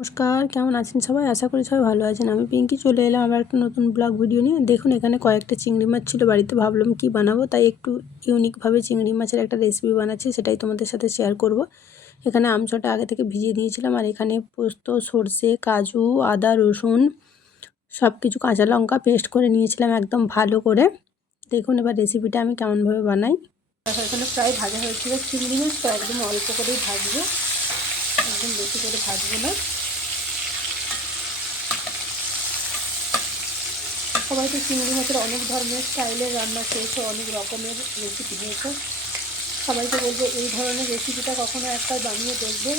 নমস্কার, কেমন আছেন সবাই? আশা করি সবাই ভালো আছেন। আমি পিঙ্কি, চলে এলাম আবার একটা নতুন ব্লগ ভিডিও নিয়ে। দেখুন, এখানে কয়েকটা চিংড়ি মাছ ছিল, বাড়িতে ভাবলাম কি বানাবো, তাই একটু ইউনিকভাবে চিংড়ি মাছের একটা রেসিপি বানাচ্ছি, সেটাই তোমাদের সাথে শেয়ার করব। এখানে আমচটা আগে থেকে ভিজিয়ে দিয়েছিলাম, আর এখানে পোস্ত, সর্ষে, কাজু, আদা, রসুন সব কিছু কাঁচা লঙ্কা পেস্ট করে নিয়েছিলাম একদম ভালো করে। দেখুন, এবার রেসিপিটা আমি কেমনভাবে বানাই। এখানে প্রায় ভাজা হয়েছিল চিংড়ি মাছ, তো একদম অল্প করেই ভাজবো। একদম বেশি করে ভাজবো না। সবাই তো চিংড়ি মাছের অনেক ধরনের স্টাইলের রান্না খেয়েছে, অনেক রকমের রেসিপি হয়েছে সবাইকে বলব এই ধরনের রেসিপিটা কখনো একটা বানিয়ে দেখবে।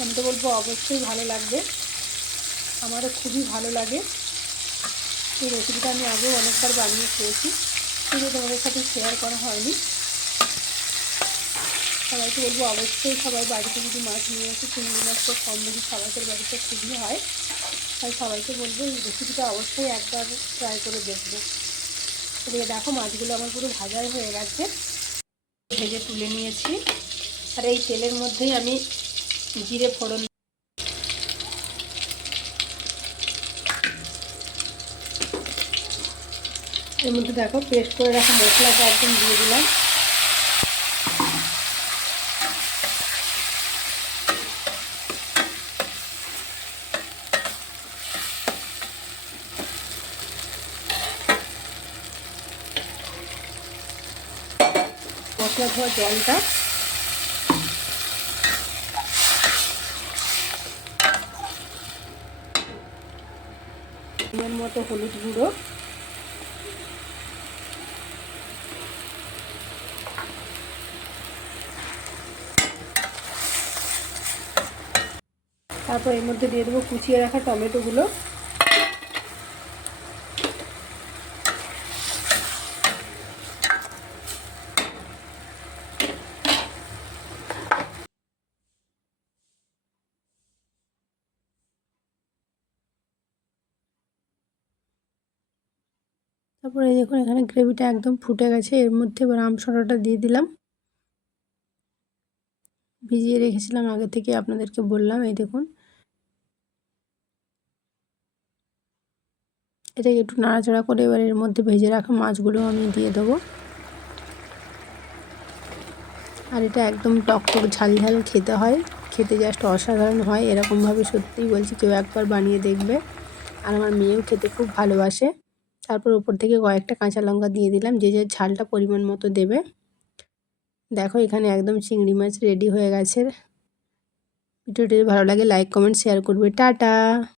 আমি তো বলব অবশ্যই ভালো লাগবে। আমারও খুবই ভালো লাগে। এই রেসিপিটা আমি আগেও অনেকবার বানিয়ে খেয়েছি। কিন্তু তোমাদের সাথে শেয়ার করা হয়নি। সবাইকে বলব অবশ্যই সবাই বাড়িতে যদি মাছ নিয়ে আসে, চিংড়ি মাছ তো কম বেশি সবাইকের বাড়িতে খুবই হয়। তাই সবাইকে বলব এই রেসিপিটা অবশ্যই একবার ট্রাই করে দেখব। এদিকে দেখো মাছগুলো আমার পুরো ভাজাই হয়ে গেছে। ভেজে তুলে নিয়েছি। আর এই তেলের মধ্যেই আমি জিরে ফোড়ন এর মধ্যে দেখো পেস্ট করে রাখা মশলাটা একদম দিয়ে দিলাম। মশলা ধোয়া জলটা। মতো হলুদ গুঁড়ো। তারপর এর মধ্যে দিয়ে দেবো কুচিয়ে রাখা টমেটোগুলো। তারপরে দেখুন এখানে গ্রেভিটা একদম ফুটে গেছে। এর মধ্যে এবার আমসরাটা দিয়ে দিলাম। ভিজিয়ে রেখেছিলাম আগে থেকে, আপনাদেরকে বললাম, এই দেখুন। এটাকে একটু নাড়াচাড়া করে এবার এর মধ্যে ভেজে রাখা মাছগুলো আমি দিয়ে দেবো। আর এটা একদম টক টক ঝাল ঝাল খেতে হয়। খেতে জাস্ট অসাধারণ হয়। এরকমভাবে সত্যিই বলছি, কেউ একবার বানিয়ে দেখবে। আর আমার মেয়েও খেতে খুব ভালোবাসে। তারপর ওপর থেকে কয়েকটা কাঁচা লঙ্কা দিয়ে দিলাম, যে যে ঝালটা পরিমাণ মতো দেবে। দেখো এখানে একদম চিংড়ি মাছ রেডি হয়ে গেছে। ভিডিওটি ভালো লাগে, লাইক, কমেন্ট, শেয়ার করবে। টাটা!